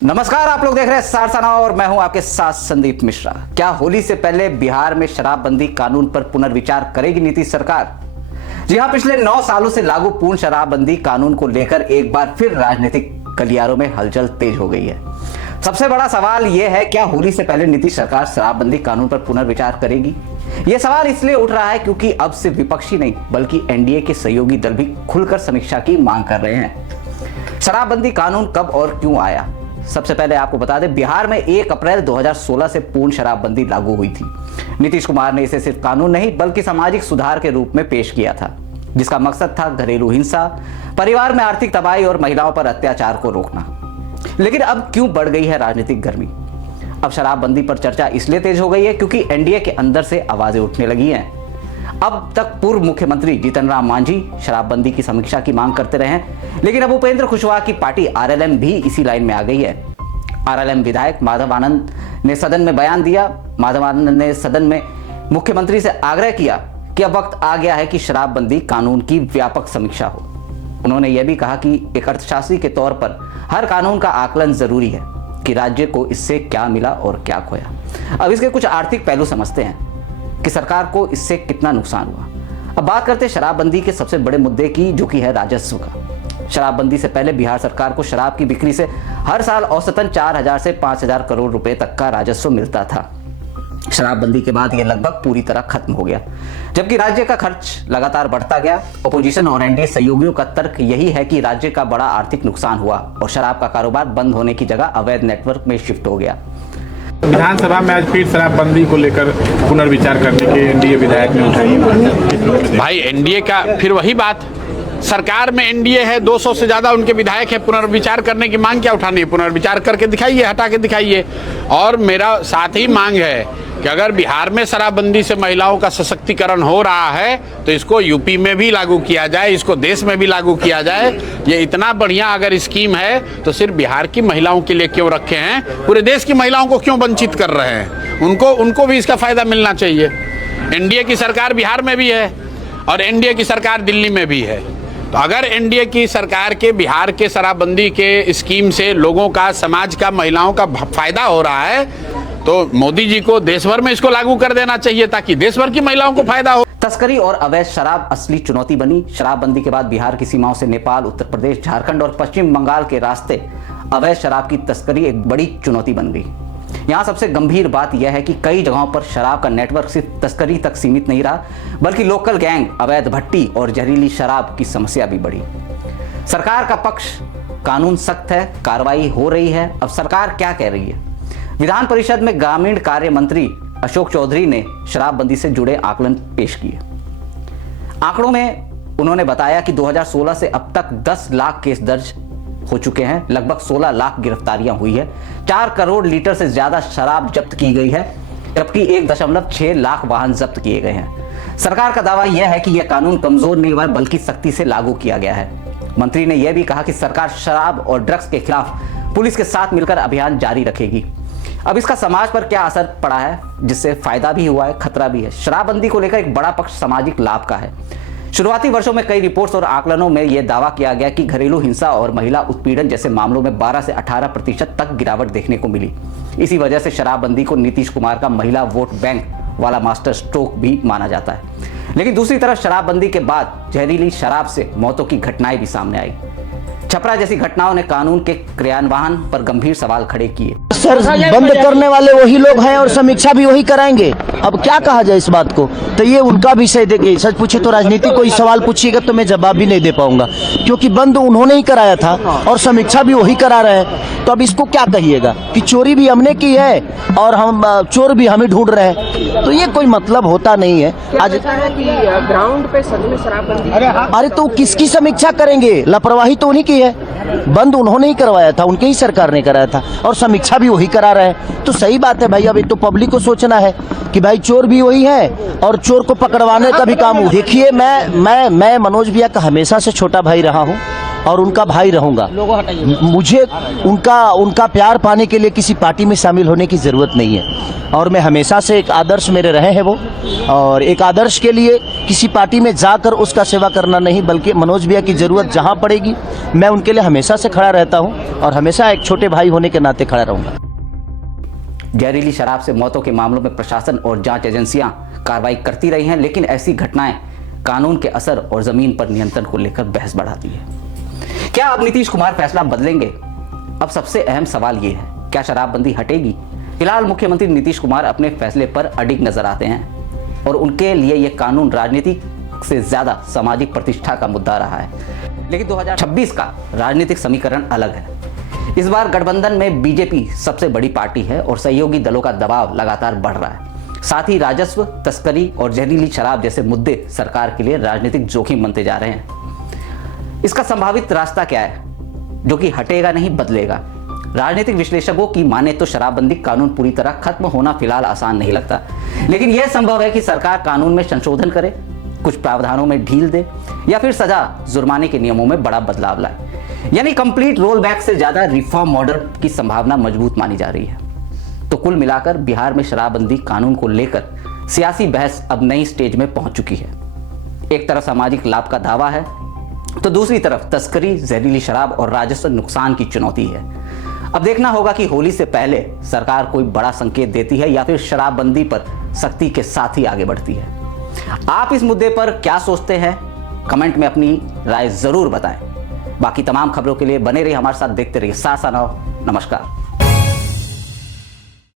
नमस्कार, आप लोग देख रहे हैं सारसा नाउ और मैं हूं आपके साथ संदीप मिश्रा। क्या होली से पहले बिहार में शराबबंदी कानून पर पुनर्विचार करेगी नीतीश सरकार? जी हां, पिछले 9 सालों से लागू पूर्ण शराबबंदी कानून को लेकर एक बार फिर राजनीतिक गलियारों में हलचल तेज हो गई है। सबसे बड़ा सवाल यह है, क्या होली से पहले नीतीश सरकार शराबबंदी कानून पर पुनर्विचार करेगी? यह सवाल इसलिए उठ रहा है क्योंकि अब सिर्फ विपक्षी नहीं बल्कि एनडीए के सहयोगी दल भी खुलकर समीक्षा की मांग कर रहे हैं। शराबबंदी कानून कब और क्यों आया? सबसे पहले आपको बता दें, बिहार में 1 अप्रैल 2016 से पूर्ण शराबबंदी लागू हुई थी। नीतीश कुमार ने इसे सिर्फ कानून नहीं बल्कि सामाजिक सुधार के रूप में पेश किया था, जिसका मकसद था घरेलू हिंसा, परिवार में आर्थिक तबाही और महिलाओं पर अत्याचार को रोकना। लेकिन अब क्यों बढ़ गई है राजनीतिक गर्मी? अब शराबबंदी पर चर्चा इसलिए तेज हो गई है क्योंकि एनडीए के अंदर से आवाजें उठने लगी हैं। अब तक पूर्व मुख्यमंत्री जीतन राम मांझी शराबबंदी की समीक्षा की मांग करते रहे हैं, लेकिन अब उपेंद्र कुशवाहा की पार्टी आरएलएम भी इसी लाइन में आ गई है। आरएलएम विधायक माधव आनंद ने सदन में बयान दिया। माधव आनंद ने सदन में मुख्यमंत्री से आग्रह किया कि अब वक्त आ गया है कि शराबबंदी कानून की व्यापक समीक्षा हो। उन्होंने यह भी कहा कि एक अर्थशास्त्री के तौर पर हर कानून का आकलन जरूरी है कि राज्य को इससे क्या मिला और क्या खोया। अब इसके कुछ आर्थिक पहलू समझते हैं कि सरकार को इससे कितना नुकसान हुआ। अब बात करते हैं शराबबंदी के सबसे बड़े मुद्दे की, जो कि है राजस्व का। शराबबंदी से पहले बिहार सरकार को शराब की बिक्री से हर साल औसतन 4000 से 5000 करोड़ रुपए तक का राजस्व मिलता था। शराबबंदी के बाद यह लगभग पूरी तरह खत्म हो गया, जबकि राज्य का खर्च लगातार बढ़ता गया। अपोजिशन और एनडीए सहयोगियों का तर्क यही है कि राज्य का बड़ा आर्थिक नुकसान हुआ और शराब का कारोबार बंद होने की जगह अवैध नेटवर्क में शिफ्ट हो गया। विधानसभा में आज फिर शराबबंदी को लेकर पुनर्विचार करने के एनडीए विधायक ने उठाई। भाई एनडीए का फिर वही बात, सरकार में एनडीए है, 200 से ज्यादा उनके विधायक है, पुनर्विचार करने की मांग क्या उठानी है? पुनर्विचार करके दिखाइए, हटा के दिखाइए। और मेरा साथ ही मांग है कि अगर बिहार में शराबबंदी से महिलाओं का सशक्तिकरण हो रहा है तो इसको यूपी में भी लागू किया जाए, इसको देश में भी लागू किया जाए। ये इतना बढ़िया अगर स्कीम है तो सिर्फ बिहार की महिलाओं के लिए क्यों रखे हैं? पूरे देश की महिलाओं को क्यों वंचित कर रहे हैं? उनको भी इसका फायदा मिलना चाहिए। एनडीए की सरकार बिहार में भी है और एनडीए की सरकार दिल्ली में भी है। तो अगर एनडीए की सरकार के बिहार के शराबबंदी के स्कीम से लोगों का, समाज का, महिलाओं का फायदा हो रहा है तो मोदी जी को देश भर में इसको लागू कर देना चाहिए ताकि देश भर की महिलाओं को फायदा हो। तस्करी और अवैध शराब असली चुनौती बनी। शराबबंदी के बाद बिहार की सीमाओं से नेपाल, उत्तर प्रदेश, झारखंड और पश्चिम बंगाल के रास्ते अवैध शराब की तस्करी एक बड़ी चुनौती बन गई। यहाँ सबसे गंभीर बात यह है कि कई जगहों पर शराब का नेटवर्क सिर्फ तस्करी तक सीमित नहीं रहा, बल्कि लोकल गैंग, अवैध भट्टी और जहरीली शराब की समस्या भी बढ़ी। सरकार का पक्ष, कानून सख्त है, कार्रवाई हो रही है। अब सरकार क्या कह रही है? विधान परिषद में ग्रामीण कार्य मंत्री अशोक चौधरी ने शराबबंदी से जुड़े आकलन पेश किए। आंकड़ों में उन्होंने बताया कि 2016 से अब तक 10 लाख केस दर्ज हो चुके हैं, लगभग 16 लाख गिरफ्तारियां हुई है, 4 करोड़ लीटर से ज्यादा शराब जब्त की गई है, जबकि 1.6 लाख वाहन जब्त किए गए हैं। सरकार का दावा यह है कि यह कानून कमजोर नहीं हुआ बल्कि सख्ती से लागू किया गया है। मंत्री ने यह भी कहा कि सरकार शराब और ड्रग्स के खिलाफ पुलिस के साथ मिलकर अभियान जारी रखेगी। अब इसका समाज पर क्या असर पड़ा है, जिससे फायदा भी हुआ है, खतरा भी है? शराबबंदी को लेकर एक बड़ा पक्ष सामाजिक लाभ का है। शुरुआती वर्षों में कई रिपोर्ट्स और आकलनों में यह दावा किया गया कि घरेलू हिंसा और महिला उत्पीड़न जैसे मामलों में 12 से 18% तक गिरावट देखने को मिली। इसी वजह से शराबबंदी को नीतीश कुमार का महिला वोट बैंक वाला मास्टर स्ट्रोक भी माना जाता है। लेकिन दूसरी तरफ शराबबंदी के बाद जहरीली शराब से मौतों की घटनाएं भी सामने आई। छपरा जैसी घटनाओं ने कानून के क्रियान्वयन पर गंभीर सवाल खड़े किए। सर, बंद करने वाले वही लोग हैं और समीक्षा भी वही कराएंगे। अब क्या कहा जाए इस बात को? तो ये उनका विषय देखिए। सच पूछे तो राजनीति कोई सवाल पूछिएगा तो मैं जवाब भी नहीं दे पाऊंगा, क्योंकि बंद उन्होंने ही कराया था और समीक्षा भी वही करा रहे हैं। तो अब इसको क्या कहिएगा कि चोरी भी हमने की है और हम चोर भी हमें ढूंढ रहे हैं? तो ये कोई मतलब होता नहीं है। आज ग्राउंड पे सच में शराबबंदी, अरे तो किसकी समीक्षा करेंगे? लापरवाही तो उन्हीं की है। बंद उन्होंने ही करवाया था, उनके ही सरकार ने कराया था और समीक्षा भी वही करा रहे हैं। तो सही बात है भाई। अब एक तो पब्लिक को सोचना है कि भाई चोर भी वही है और चोर को पकड़वाने का भी काम। देखिए, मैं मनोज भैया का हमेशा से छोटा भाई रहा हूँ और उनका भाई रहूंगा। मुझे उनका प्यार पाने के लिए किसी पार्टी में शामिल होने की ज़रूरत नहीं है। और मैं हमेशा से एक आदर्श मेरे रहे हैं वो, और एक आदर्श के लिए किसी पार्टी में जाकर उसका सेवा करना नहीं, बल्कि मनोज भैया की ज़रूरत जहाँ पड़ेगी मैं उनके लिए हमेशा से खड़ा रहता हूँ और हमेशा एक छोटे भाई होने के नाते खड़ा रहूँगा। जहरीली शराब से मौतों के मामलों में प्रशासन और जांच एजेंसियां कार्रवाई करती रही हैं, लेकिन ऐसी घटनाएं कानून के असर और जमीन पर नियंत्रण को लेकर बहस बढ़ाती है। क्या अब नीतीश कुमार फैसला बदलेंगे? अब सबसे अहम सवाल ये है, क्या शराबबंदी हटेगी? फिलहाल मुख्यमंत्री नीतीश कुमार अपने फैसले पर अडिग नजर आते हैं और उनके लिए यह कानून राजनीति से ज्यादा सामाजिक प्रतिष्ठा का मुद्दा रहा है। लेकिन 2026 का राजनीतिक समीकरण अलग है। इस बार गठबंधन में बीजेपी सबसे बड़ी पार्टी है और सहयोगी दलों का दबाव लगातार बढ़ रहा है। साथ ही राजस्व, तस्करी और जहरीली शराब जैसे मुद्दे सरकार के लिए राजनीतिक जोखिम बनते जा रहे हैं। इसका संभावित रास्ता क्या है, जो कि हटेगा नहीं बदलेगा? राजनीतिक विश्लेषकों की माने तो शराबबंदी कानून पूरी तरह खत्म होना फिलहाल आसान नहीं लगता, लेकिन यह संभव है कि सरकार कानून में संशोधन करे, कुछ प्रावधानों में ढील दे या फिर सजा जुर्माने के नियमों में बड़ा बदलाव लाए। यानी कंप्लीट रोल बैक से ज्यादा रिफॉर्म मॉडल की संभावना मजबूत मानी जा रही है। तो कुल मिलाकर बिहार में शराबबंदी कानून को लेकर सियासी बहस अब नई स्टेज में पहुंच चुकी है। एक तरफ सामाजिक लाभ का दावा है, तो दूसरी तरफ तस्करी, जहरीली शराब और राजस्व नुकसान की चुनौती है। अब देखना होगा कि होली से पहले सरकार कोई बड़ा संकेत देती है या फिर शराबबंदी पर सख्ती के साथ ही आगे बढ़ती है। आप इस मुद्दे पर क्या सोचते हैं? कमेंट में अपनी राय जरूर बताएं। बाकी तमाम खबरों के लिए बने रहिए हमारे साथ, देखते रहिए सासा नाव। नमस्कार।